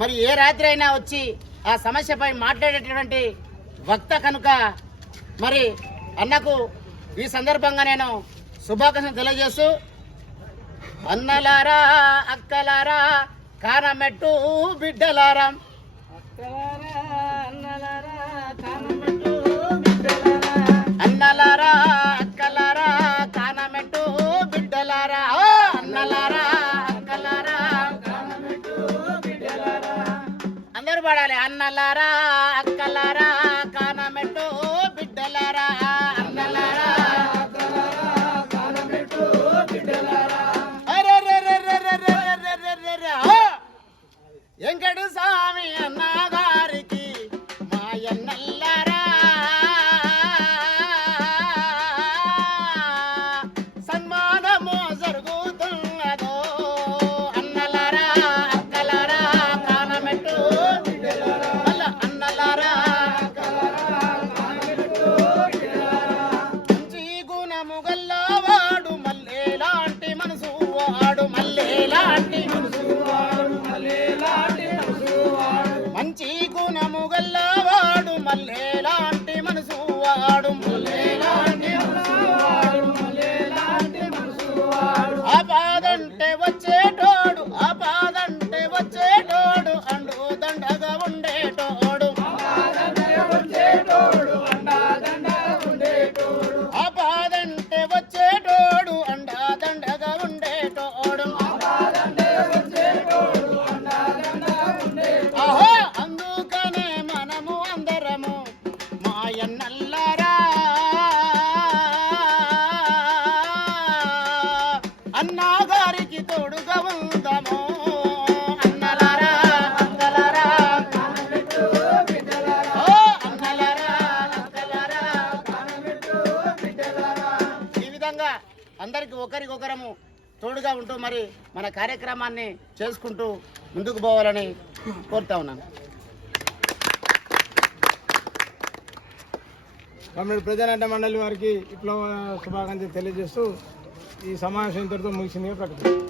మరి ఏ రాత్రి అయినా వచ్చి ఆ సమస్యపై మాట్లాడేటటువంటి వక్త కనుక మరి అన్నకు ఈ సందర్భంగా నేను శుభాకాంక్షలు తెలియజేస్తూ, అన్నలారా అక్కలారా కానమెట్టు బిడ్డలారా, అన్నలారా అక్కలారా కానమెట్టు బిడ్డలారా, అన్నలారా అక్కలారా అందరూ పాడాలి. అన్నలారా అక్కలారా కానమెట్టు బిడ్డలారా, అన్నలారా వెంకట స్వామి అన్నగారికి మాయన్నల్లారా సన్మానము జరుగుతున్నదో, అన్నలారా అక్కలారా కానమెట్టు మళ్ళా అన్నలారా మంచి గుణము గల్లవాడు మల్లెలాంటి మనసు వాడు, మల్లెలాంటి మంచి గుణము గల్లవాడు మల్లెలాంటి మనసు వాడు, ఆపాదంటే వచ్చేటోడు, ఆపాదంటే వచ్చేటోడు, అండు దండగా ఉండేటోడు, ఆపాదంటే వచ్చేటోడు, అండా దండగా ఉండేటోడు. అందుకనే మనము అందరము మాయన్నల్లారా అన్నగారికి తోడుగా ఉందాము, అన్నలారా అక్కలారా అన్నలారా అక్కలారా. ఈ విధంగా అందరికి ఒకరికొకరము తోడుగా ఉంటూ మరి మన కార్యక్రమాన్ని చేసుకుంటూ ముందుకు పోవాలని కోరుతా ఉన్నాను. కమ్యూనిటీ ప్రజానాట్య మండలి వారికి విప్లవ శుభాకాంక్షలు తెలియజేస్తూ ఈ సమావేశం ఇంతటితో ముగిసిందిగా ప్రకటిస్తాను.